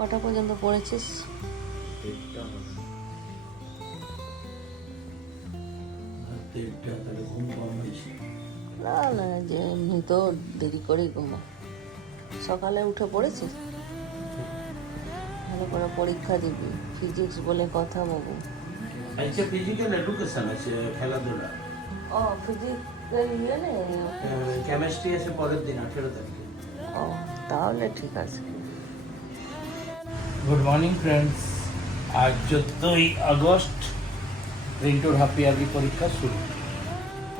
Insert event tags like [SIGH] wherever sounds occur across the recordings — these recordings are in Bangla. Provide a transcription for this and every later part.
কটা পর্যন্ত পড়েছিস? না না যে এমনি তো দেরি করেই ঘুমো সকালে উঠে পড়েছিস? ভালো করে পরীক্ষা দিবি ফিজিক্স বলে কথা বাবু আচ্ছা ফিজিক্যাল এডুকেশন আছে খেলাধুলা। ও ফিজিক্স ইয়ে নেই কেমিস্ট্রি আছে পরের দিন আঠেরো তারিখে। ও তাহলে ঠিক আছে। গুড মর্নিং ফ্রেন্ডস আজ চোদ্দোই আগস্ট, রিন্টুর হাফ ইয়ারলি পরীক্ষা শুরু।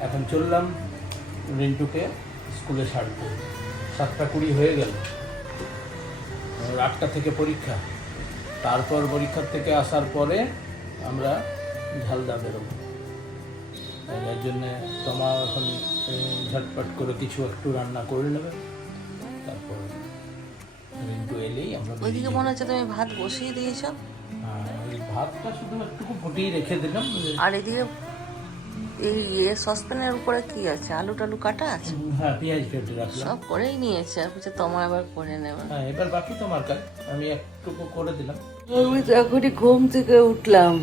এখন চললাম রিন্টুকে স্কুলে ছাড়তে। সাতটা কুড়ি হয়ে গেল। আটটা থেকে পরীক্ষা। তারপর পরীক্ষার থেকে আসার পরে আমরা ঝালদা বেরোবো। যার জন্যে তোমা এখন ঝটপট করে কিছু একটু রান্না করে নেবে। রিন্টু এলেই আমরা ওইদিকে মনে হচ্ছে তুমি ভাত বসিয়ে দিয়েছ। আর ভাতটা শুধু একটু ফুটিয়ে রেখে দিলাম। আর এদিকে এই ইয়ে সসপ্যানের উপরে কি আছে? আলু টালু কাটা আছে? হ্যাঁ পেঁয়াজ কেটে রাখলাম। সব করেই নিয়েছে আর বলছে তোমার এবার করে নেবে। হ্যাঁ এবার বাকি তোমার কাজ। আমি একটুকু করে দিলাম। আমি তো এখনই ঘুম থেকে উঠলাম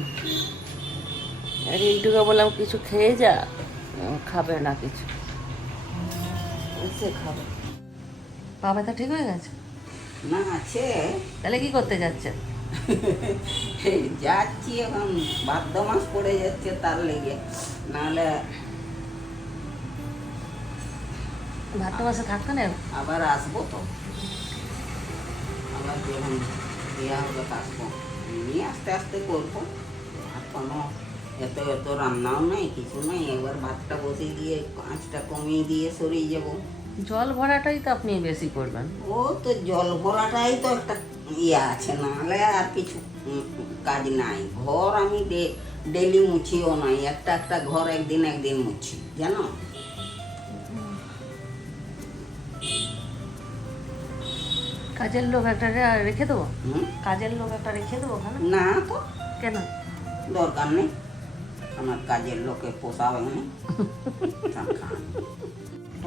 আর এইটুকু বললাম কিছু খেয়ে যা। খাবে না কিছু। খাবে। ব্যথা ঠিক হয়ে গেছে? না আছে। তাহলে কি করতে যাচ্ছে [LAUGHS] যাচ্ছি এখন বাদ্য মাস পড়ে যাচ্ছে তার লেগে। নাহলে ভাত মাসে থাকতো না? আবার আসব তো। আবার যখন দেওয়া হবে আসব। এমনি আস্তে আস্তে করব। আর কোনো এত এত রান্নাও নেই কিছু নেই। এবার ভাতটা বসিয়ে দিয়ে আঁচটা কমিয়ে দিয়ে সরিয়ে যাব। জল ভরাটাই তো আপনি বেশি করবেন। ও তো জল ভরাটাই তো একটা ইয়ে আছে নাহলে আর কিছু কাজ নাই। ঘর আমি ডেলি মুছিও নাই একটা একটা ঘর একদিন একদিন মুছি জানো? কাজের লোক একটা রেখে দেবো? হুম? কাজের লোক একটা রেখে দেবো ওখানে? না তো। কেন? দরকার নেই। আমার কাজের লোকে পোষাবে না। [LAUGHS]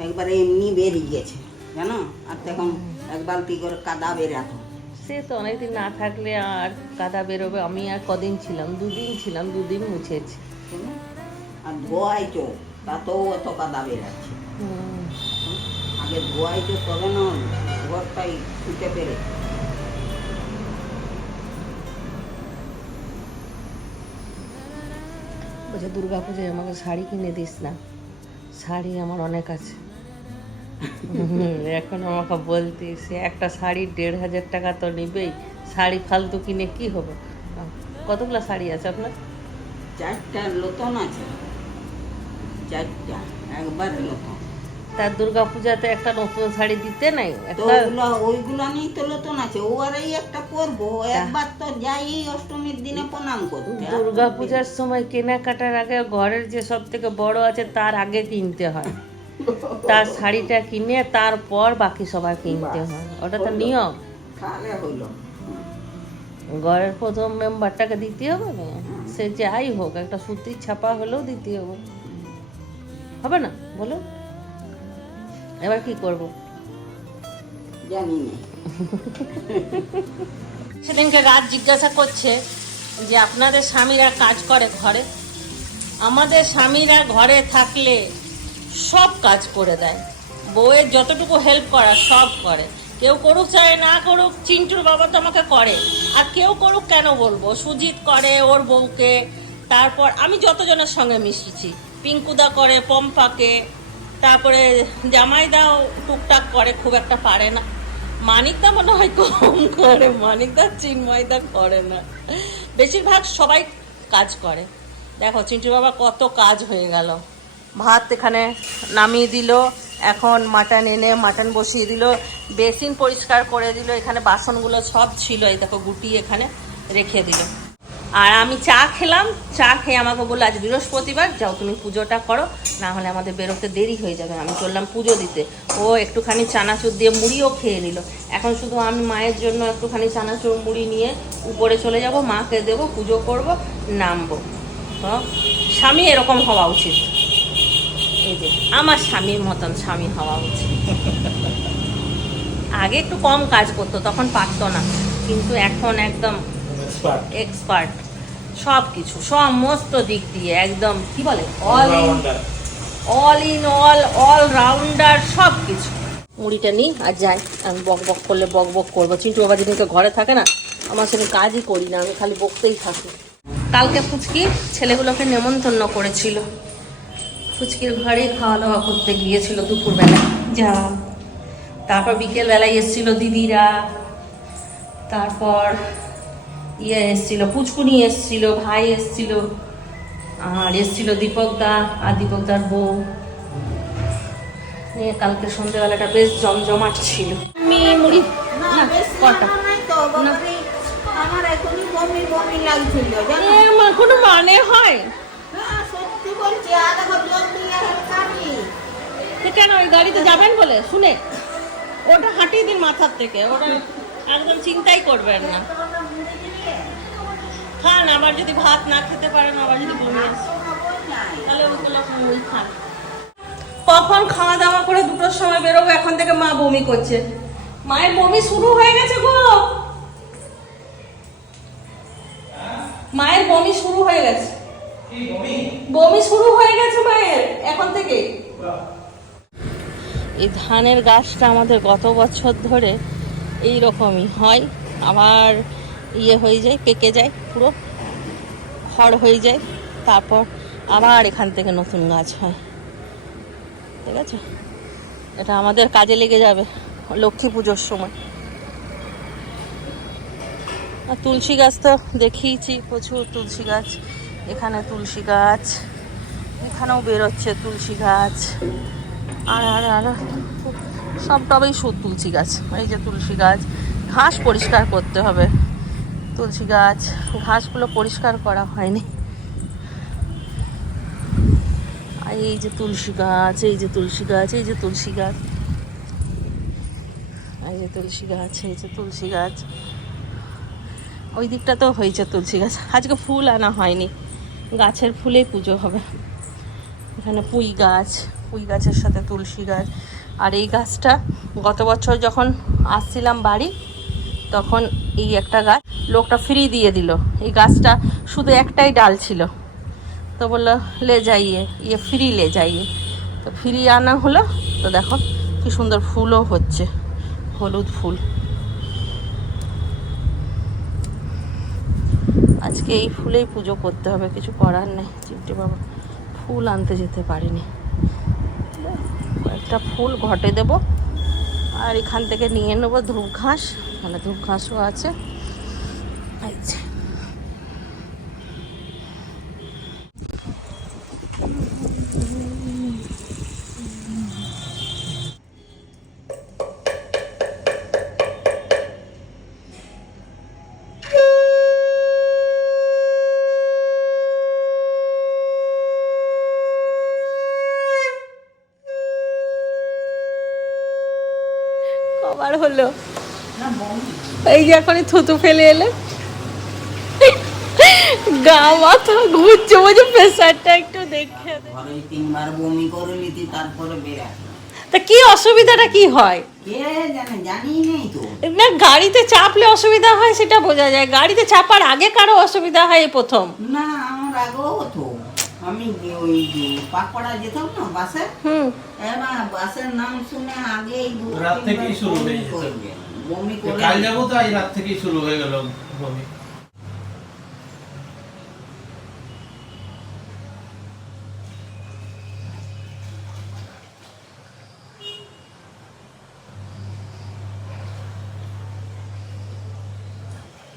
একবারে এমনি বেরিয়ে গেছে জানো? আর তখন এক বালতি করে কাদা বেরাতো। সে তো অনেকদিন না থাকলে আর কাদা বেরোবে আমি আর কদিন ছিলাম দুদিন ছিলাম দুদিন মুছেছি? আর ধোয়াইছো তাতেও অত কাদা বেরাচ্ছে। আগে আগে ধোয়াইছো তবে না ঘরটাই ছুটে পেরে। বলছে দুর্গা পুজোয় আমাকে শাড়ি কিনে দিস না। শাড়ি আমার অনেক আছে। এখন আমাকে বলতি সে একটা শাড়ি দেড় হাজার টাকা তো নিবেই। শাড়ি ফালতু কিনে কি হবে? কতগুলো শাড়ি আছে আপনার? চারটা লোতন আছে। চারটা একবার লোতন। তার দুর্গা পূজাতে একটা নতুন শাড়ি দিতে নাই? একটা ওইগুলো নিয়ে তো লোতন আছে। ও আর এই একটা করব। একবার তো যাই এই অষ্টমীর দিনে প্রণাম আর দুর্গা পূজার সময় কেনাকাটার আগে ঘরের যে সব থেকে বড় আছে তার আগে কিনতে হয়। তার শাড়িটা কিনে তারপর বাকি সবার কিনতে হয়। ওটা তো নিয়ম। ঘরের প্রথম মেম্বারটাকে দিতে হবে না? সে যাই হোক একটা সুতির ছাপা হলেও দিতে হবে। হবে না? বলো। এবার কি করব? জানি না। [LAUGHS] সেদিনকে রাত জিজ্ঞাসা করছে যে আপনাদের স্বামীরা কাজ করে ঘরে? আমাদের স্বামীরা ঘরে থাকলে সব কাজ করে দেয়। বউয়ের যতটুকু হেল্প করা সব করে। কেউ করুক চায়, না করুক, চিন্টুর বাবা তো আমাকে করে। আর কেউ করুক কেন বলব? সুজিত করে ওর বউকে। তারপর আমি যতজনের সঙ্গে মিশেছি। পিঙ্কুদা করে, পম্পাকে। তারপরে জামাইদাও টুকটাক করে, খুব একটা পারে না। মানিকদা মনে হয় কম করে, মানিকদা, চিন্ময়দা করে না। বেশিরভাগ সবাই কাজ করে। দেখো চিন্টু বাবা কত কাজ হয়ে গেল। ভাত এখানে নামিয়ে দিল, এখন মাটন এনে মাটন বসিয়ে দিল, বেসিন পরিষ্কার করে দিল, এখানে বাসনগুলো সব ছিল, এই দেখো গুটি এখানে রেখে দিল। আর আমি চা খেলাম, চা খেয়ে আমাকে বলল, আজ বৃহস্পতিবার, যাও তুমি পুজোটা করো, না হলে আমাদের বেরোতে দেরি হয়ে যাবে। আমি চললাম পুজো দিতে। ও একটুখানি চানাচুর দিয়ে মুড়িও খেয়ে নিল। এখন শুধু আমি মায়ের জন্য একটুখানি চানাচুর মুড়ি নিয়ে উপরে চলে যাব, মাকে দেবো, পুজো করব, নামবো। স্বামী এরকম হওয়া উচিত। এই যে আমার স্বামীর মতন স্বামী হওয়া উচিত। আগে একটু কম কাজ করতো তখন পারতো না। কিন্তু এখন একদম এক্সপার্ট সব কিছু সমস্ত দিক দিয়ে একদম কি বলে all in all in all all rounder সব কিছু মুড়িটা নিই আর যাই আমি বক বক করলে বক বক করব। চিন্টু বাবা যেদিনকে ঘরে থাকে না আমার সেদিন কাজই করি না আমি খালি বকতেই থাকি। কালকে ফুচকি ছেলেগুলোকে নেমন্তন্ন করেছিল। ফুচকির ঘরে খাওয়া দাওয়া করতে গিয়েছিল দুপুরবেলা। যা তারপর বিকেল বেলায় এসেছিল দিদিরা তারপর ইয়ে এসছিল পুচকুনি এসছিল ভাই এসছিল আর এসছিল দীপক দা আর দীপক দার বউ। নিয়ে কালকে সন্ধ্যেবেলাটা বেশ জমজমাট ছিল। আমি মুড়ি না, কটা? আমার এখনই বমি বমি লাগছিল জানো? আমার কোনো মানে হয় না সত্যি বলছি আর দেখো জল দিয়ে খাবি তো কেন? ওই গাড়িতে যাবেন বলে? শুনে। ওটা হাঁটিয়ে দিন মাথার থেকে। ওটা একদম চিন্তাই করবেন না। খান, আবার যদি ভাত না খেতে পারেন, আবার যদি বমি তাহলে কখন খাওয়া দাওয়া করে দুটোর সময় বেরোবো? এখন থেকে মা বমি করছে। মায়ের বমি শুরু হয়ে গেছে গো। মায়ের বমি শুরু হয়ে গেছে। বমি? শুরু হয়ে গেছে মায়ের, এখন থেকে। এই ধানের গাছটা আমাদের গত বছর ধরে এই রকমই হয়, আবার ইয়ে হয়ে যায়, পেকে যায়, পুরো খড় হয়ে যায়, তারপর আবার এখান থেকে নতুন গাছ হয়। ঠিক আছে? এটা আমাদের কাজে লেগে যাবে লক্ষ্মী পুজোর সময়। আর তুলসী গাছ তো দেখিয়েছি, প্রচুর তুলসী গাছ। এখানে তুলসী গাছ, এখানেও বেরোচ্ছে তুলসী গাছ। আর আর আর, সব টবেই তুলসী গাছ, এই যে তুলসী গাছ। ঘাস পরিষ্কার করতে হবে। তুলসী গাছ, ঘাসগুলো পরিষ্কার করা হয়নি। আর এই যে তুলসী গাছ, এই যে তুলসী গাছ, এই যে তুলসী গাছ। এই যে তুলসী গাছ, এই যে তুলসী গাছ। ওই দিকটা তো হয়েছে তুলসী গাছ। আজকে ফুল আনা হয়নি। গাছের ফুলেই পুজো হবে। এখানে পুঁই গাছ, পুঁই গাছের সাথে তুলসী গাছ। আর এই গাছটা গত বছর যখন আসছিলাম বাড়ি, তখন এই একটা গাছ লোকটা ফ্রি দিয়ে দিল। এই গাছটা শুধু একটাই ডাল ছিল। তো বলল, লে যাইয়ে। ইয়ে ফ্রি লে যাইয়ে। তো ফ্রি আনা হলো। তো দেখো কি সুন্দর ফুলও হচ্ছে, হলুদ ফুল। আজকে এই ফুলেই পুজো করতে হবে, কিছু করার নেই। চিমটি বাবা ফুল আনতে যেতে পারিনি। একটা ফুল ঘটে দেব, আর এখান থেকে নিয়ে নেব ধূপ ঘাস মানে ধূপ ঘাসও আছে। এই যে। কবার হলো। এই যে এখনই থুতু ফেলে এলে। গা মাথা ঘুরছে বলছে প্রেশারটা একটু দেখে তিনবার বমি করে নিতি তারপরে বেড়া। তা কি অসুবিধাটা কি হয়? না গাড়িতে চাপলে অসুবিধা হয় সেটা বোঝা যায়। গাড়িতে চাপার আগে কারও অসুবিধা হয় প্রথম। না আমার আগেও হতো। আমি ওই যে পাকড়া যেতাম না বাসে? এবার বাসের নাম শুনে আগেই রাত থেকেই শুরু হয়ে বমি করে কাল যাব তো আজ রাত থেকেই শুরু হয়ে গেল বমি।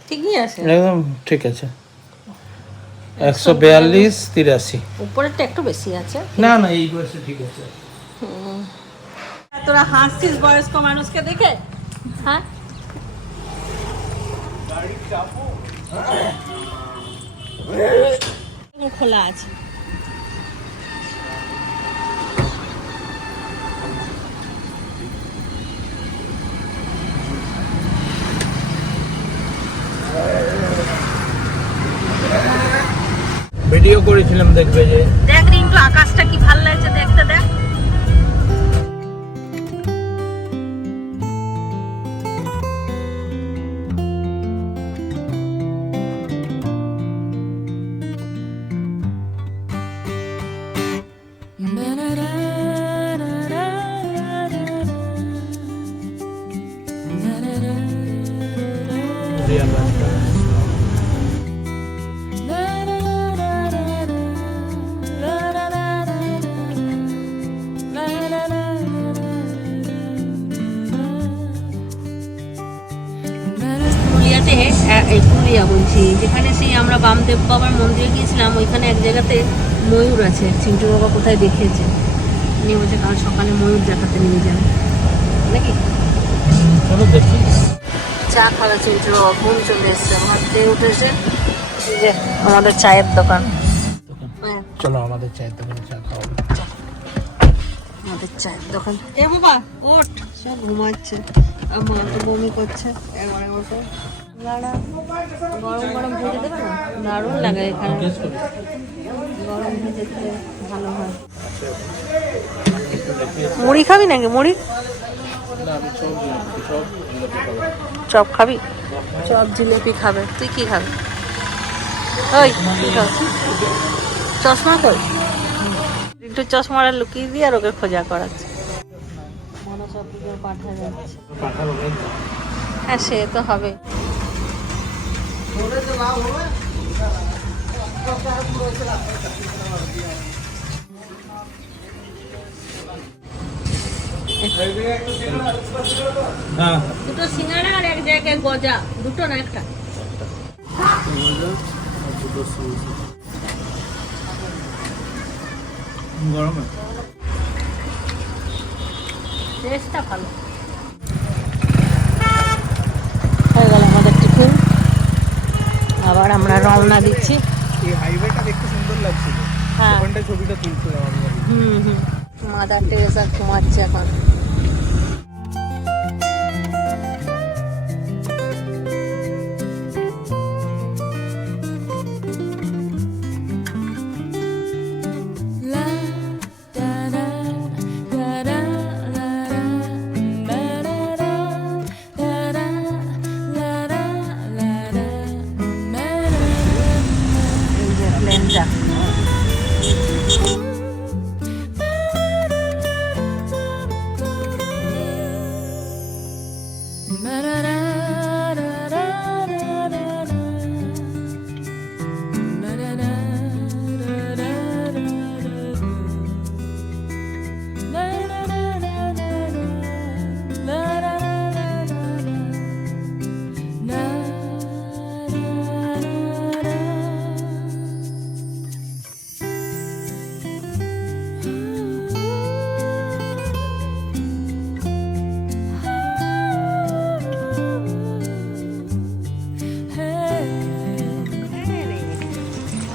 ঠিকই আছে। একদম ঠিক আছে। একশো বিয়াল্লিশ তিরাশি। উপরেরটা একটু বেশি আছে। না না এই বয়সে ঠিক আছে। তোরা হাসছিস বয়স্ক মানুষকে দেখে? হ্যাঁ? খোলা আছে। ভিডিও করেছিলাম দেখবে যে। দেখ একটু আকাশটা কি ভালো লাগছে দেখতে দেখ। Yeah, বলছি যেখানে সেই আমরা বামদেব বাবার মন্দিরে গিয়েছিলাম ওইখানে এক জায়গাতে ময়ূর আছে চিন্টু বাবা কোথায় দেখেছে নিয়ে বলছে কাল সকালে ময়ূর দেখাতে নিয়ে যাবে। নাকি? চলো দেখি চা খাওয়া চিন্টু বাবা ঘুম চলে এসছে খেয়ে উঠেছে। যে আমাদের চায়ের দোকান। হ্যাঁ। চলো আমাদের চায়ের দোকানে চা খাওয়া আমাদের চায়ের দোকান। এ বাবা ওঠ। সব ঘুমাচ্ছে। মা তো বমি করছে। এগারো এগারোটা। গরম গরম ভেজে দেবে? না দারুণ লাগে এখানে। গরম ভেজে দিলে ভালো হয়। মুড়ি খাবি নাকি মুড়ি? চপ খাব? চপ জিলেপি খাবে। তুই কি খাবি? ওই চশমা কই একটু চশমাটা লুকিয়ে দিয়ে আর ওকে খোঁজা করাচ্ছে। মনে পাঠা যাচ্ছে? হ্যাঁ সে তো হবে দুটো সিঙ্গাড়া আর এক জায়গায় গজা দুটো না একটা? গরম আছে। টেস্টটা ভালো। হয়ে গেল আমাদের টিফিন। আবার আমরা রওনা দিচ্ছি। এই হাইওয়েটা দেখতে সুন্দর লাগছিল। হ্যাঁ। ছবিটা তুলছিলাম আমরা হুম হুম। মাদার টেরেসা ঘুমাচ্ছে এখন।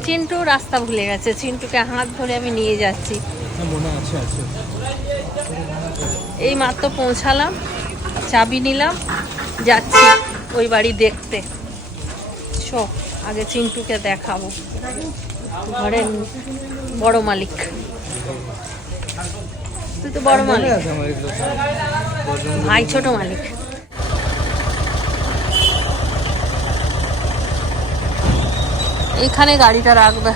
চিন্টু রাস্তা ভুলে গেছে। চিন্টুকে হাত ধরে আমি নিয়ে যাচ্ছি। হ্যাঁ এই মাত্র পৌঁছালাম চাবি নিলাম যাচ্ছি ওই বাড়ি দেখতে। চো আগে চিন্টুকে দেখাবো। ঘরের বড় মালিক। তুই তো বড় মালিক। ভাই ছোট মালিক। এইখানে গাড়িটা রাখবে।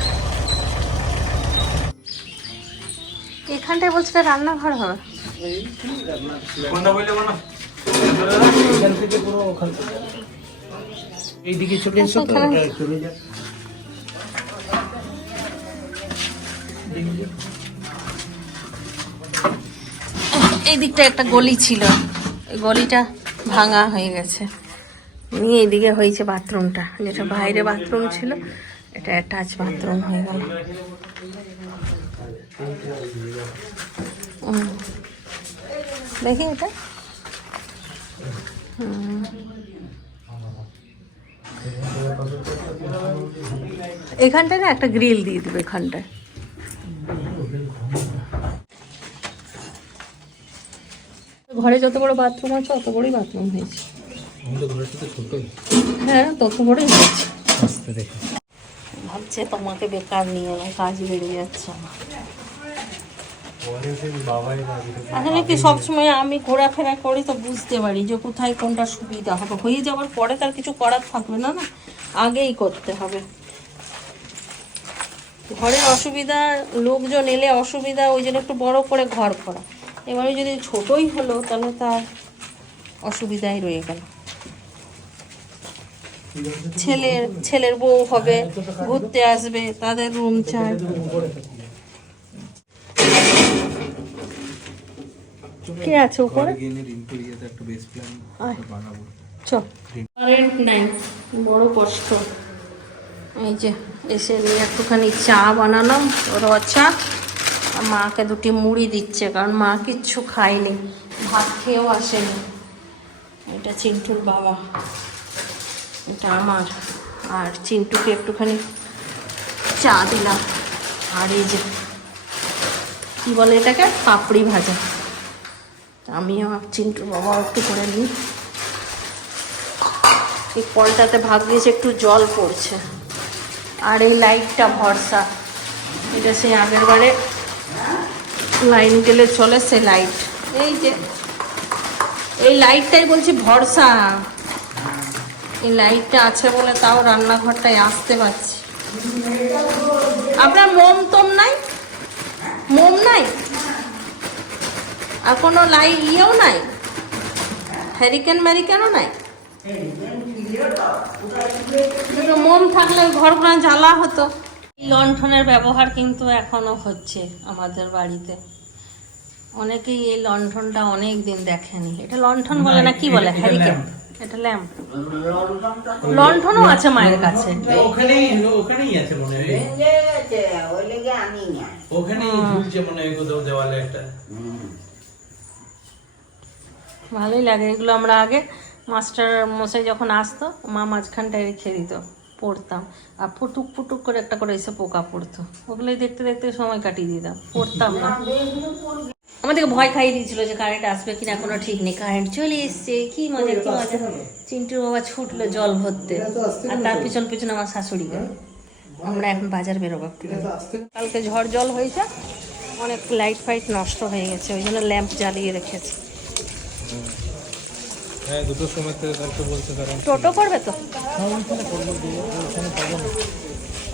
এখানটায় বলছে এটা রান্নাঘর হবে। এখান থেকে পুরো ওখান থেকে। এইদিকে চলে এসো তো চলে যা এই দিকটা একটা গলি ছিল। এই গলিটা ভাঙা হয়ে গেছে। নিয়ে এদিকে হয়েছে বাথরুমটা। যেটা বাইরে বাথরুম ছিল এটা অ্যাটাচ বাথরুম হয়ে গেল। দেখি এটা। এখানটায় না একটা গ্রিল দিয়ে দেবে এখানটায়। ঘরে যত বড় বাথরুম আছে অত বড়ই বাথরুম হয়েছে। হ্যাঁ তত বড়ই হয়েছে। ভাবছে তোমাকে বেকার নিয়ে এলাম কাজ বেড়ে যাচ্ছে আমার। আসলে কি সবসময় আমি ঘোরাফেরা করি তো বুঝতে পারি যে কোথায় কোনটা সুবিধা হবে। হয়ে যাওয়ার পরে তার কিছু করার থাকবে না না? আগেই করতে হবে। ঘরের অসুবিধা, লোকজন এলে অসুবিধা, ওই জন্য একটু বড় করে ঘর করা। এবারে যদি ছোটই হলো, তাহলে তার অসুবিধাই রয়ে গেল। ছেলের ছেলের বউ হবে, ঘুরতে আসবে, তাদের রুম চাই। কে আছে উপরে? বড় কষ্ট। এই যে, এসে নিয়ে একটুখানি চা বানালাম র চা। আর মাকে দুটি মুড়ি দিচ্ছে, কারণ মা কিচ্ছু খায়নি, ভাত খেয়েও আসেনি। এটা চিন্টুর বাবা। এটা আমার। আর চিন্টুকে একটুখানি চা দিলাম। আর এই যে, কি বলে এটাকে? পাপড়ি ভাজা। তা আমিও আর চিন্টুর বাবাও একটু করে নিই। এই কলটাতে ভাগ্যিস একটু জল পড়ছে। আর এই লাইটটা ভরসা। এটা সেই আগের বারে লাইন গেলে চলে, সে লাইট। এই যে, এই লাইটটাই বলছি ভরসা। এই লাইটটা আছে বলে তাও রান্নাঘরটায় আসতে পারছি। আপনার মোম তোম নাই? মোম নাই? আর কোনো লাইট ইয়েও নাই? হ্যারিকেন ম্যারিকেনও নাই? দুটো মোম থাকলে ঘরগুলো জ্বালা হতো। এই লণ্ঠনের ব্যবহার কিন্তু এখনও হচ্ছে আমাদের বাড়িতে। অনেকেই এই লণ্ঠনটা অনেক দিন দেখেনি। এটা লণ্ঠন বলে না কি বলে? হ্যারিকেন এটা ল্যাম্প। লণ্ঠনও আছে মায়ের কাছে। ওখানেই ওখানেই আছে মনে হয়। ওখানেই ঝুলছে মনে হয় কোথাও দেওয়ালে একটা। ভালোই লাগে এগুলো আমরা আগে মাস্টার মশাই যখন আসতো মা মাঝখানটায় রেখে দিত পড়তাম। আর ফুটুক ফুটুক করে একটা করে এসে পোকা পড়তো। ওগুলোই দেখতে দেখতে সময় কাটিয়ে দিতাম পড়তাম না। আমাদেরকে ভয় খাইয়ে দিয়েছিল যে কারেন্ট আসবে কিনা কোনো ঠিক নেই। কারেন্ট চলে এসছে কি মজা কি মজা চিন্টুর বাবা ছুটলো জল ভরতে। আর তার পিছন পিছন আমার শাশুড়ি গেল। আমরা এখন বাজার বেরোবো। কালকে ঝড় জল হয়েছে অনেক লাইট ফাইট নষ্ট হয়ে গেছে ওই জন্য ল্যাম্প জ্বালিয়ে রেখেছে। হ্যাঁ টোটো করবে তো?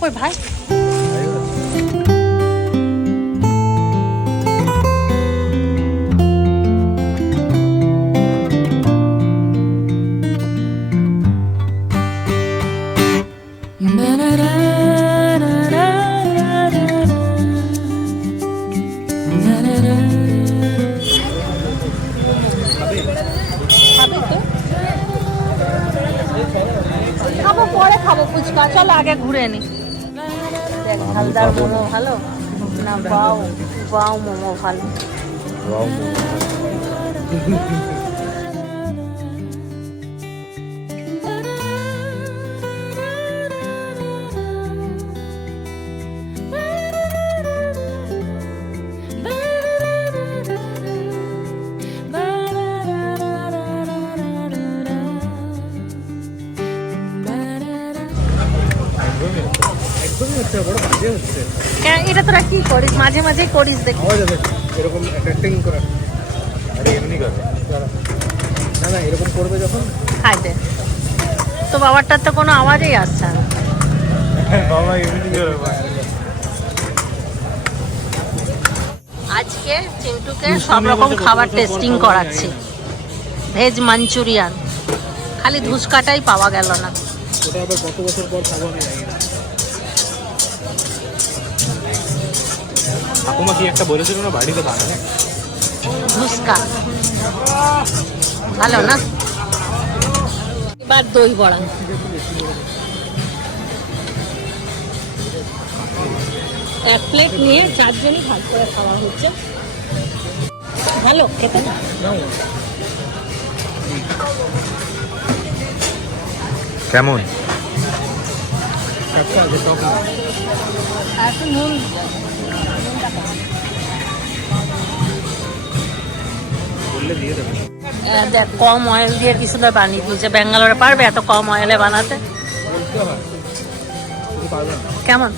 কই ভাই? ঘুরে নি। দেখ হালদার মোমো ভালো? না বাউ বাউ মোমো ভালো। হচ্ছে। কেন এটা তোরা কি করিস? মাঝে মাঝে করিস দেখ। এরকম করা। আরে এমনি করে। না না এরকম করবে যখন? খাই দে তো বাবারটার তো কোনো আওয়াজই আসছে না। বাবা এমনি করে আজকে চিন্টুকে সব রকম খাবার টেস্টিং করাচ্ছি। Veg manchurian. খালি ধুসকাটাই পাওয়া গেল না। ওটা আবার কত বছর পর খাব আমি জানি না। ঠাকুমা কি একটা বলেছিল না বাড়িতে বানাবে ধুসকা ভালো না? এবার দই বড়া। এক প্লেট নিয়ে চারজনই ভাগ করে খাওয়া হচ্ছে। ভালো খেতে কেমন? না। আর একটু নুন। দেখ কম অয়েল দিয়ে কি সুন্দর বানিয়ে দিয়েছে ব্যাঙ্গালোরে পারবে এত কম অয়েলে বানাতে? কেমন?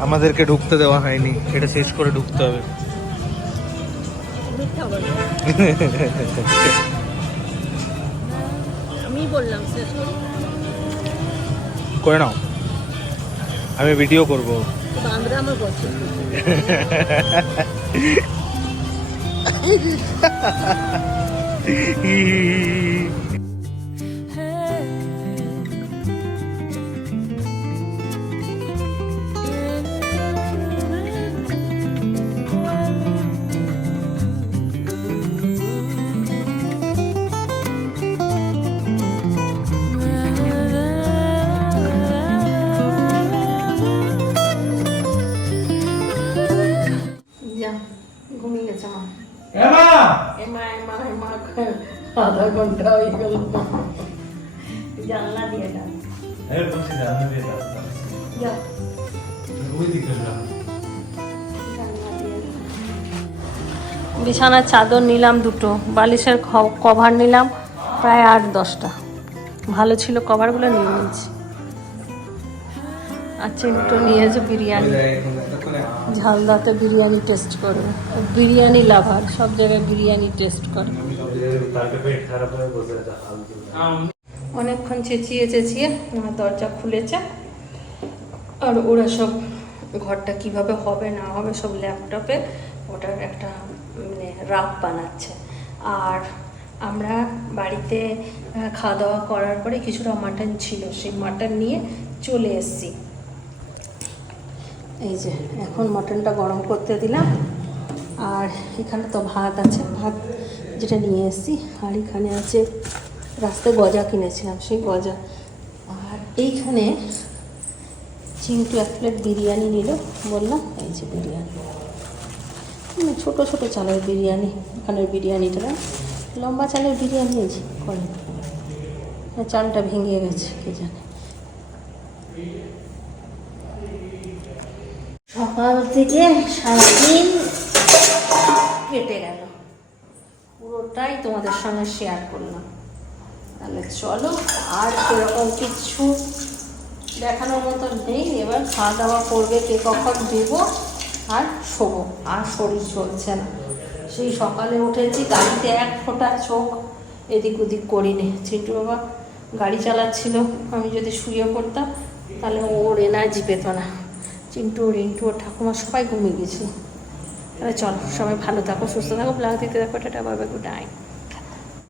আমাদেরকে ঢুকতে দেওয়া হয়নি। এটা শেষ করে ঢুকতে হবে। আমি বললাম করে। নাও। আমি ভিডিও করব। আমার [LAUGHS] আধা ঘণ্টা হয়ে গেল জানলা দিয়ে ডাক যা বিছানার চাদর নিলাম দুটো বালিশের কভার নিলাম প্রায় আট দশটা। ভালো ছিল কভারগুলো নিয়ে নিয়েছি। আর চিন্টু নিয়েছে বিরিয়ানি। ঝালদাতে বিরিয়ানি টেস্ট করবে বিরিয়ানি লাভার সব জায়গায় বিরিয়ানি টেস্ট করে। অনেকক্ষণ চেঁচিয়ে চেঁচিয়ে আমার দরজা খুলেছে। আর ওরা সব ঘরটা কীভাবে হবে, না হবে, সব ল্যাপটপে ওটার একটা মানে রাপ বানাচ্ছে। আর আমরা বাড়িতে খাওয়া দাওয়া করার পরে কিছুটা মাটন ছিল, সেই মাটন নিয়ে চলে এসেছি। এই যে, এখন মটনটা গরম করতে দিলাম। আর এখানে তো ভাত আছে, ভাত যেটা নিয়ে এসেছি, আর এখানে আছে রাস্তায় গজা কিনেছিলাম সেই গজা। আর এইখানে চিন্টু এক প্লেট বিরিয়ানি নিল, বললাম, এই যে বিরিয়ানি। ছোটো ছোটো চালের বিরিয়ানি, ওখানের বিরিয়ানিটা লম্বা চালের বিরিয়ানি আছে করে চালটা ভেঙে গেছে, কে জানে। সকাল থেকে সারাদিন কেটে গেল। পুরোটাই তোমাদের সঙ্গে শেয়ার করলাম। তাহলে চলো, আর সেরকম কিচ্ছু দেখানোর মতো নেই। এবার খাওয়া দাওয়া করবে কে কখন দেবো আর শোবো, আর শরীর চলছে না। সেই সকালে উঠেছি, গাড়িতে এক ফোঁটা চোখ এদিক ওদিক করিনি। চিন্টু বাবা গাড়ি চালাচ্ছিল, আমি যদি শুয়ে পড়তাম, তাহলে ওর এনার্জি পেত না। চিন্টু রিন্টু, ঠাকুমা সবাই ঘুমিয়ে গেছে তাহলে চলো সবাই ভালো থাকো সুস্থ থাকো ভালো দিতে থাকো টাটা বাবা গুড নাইট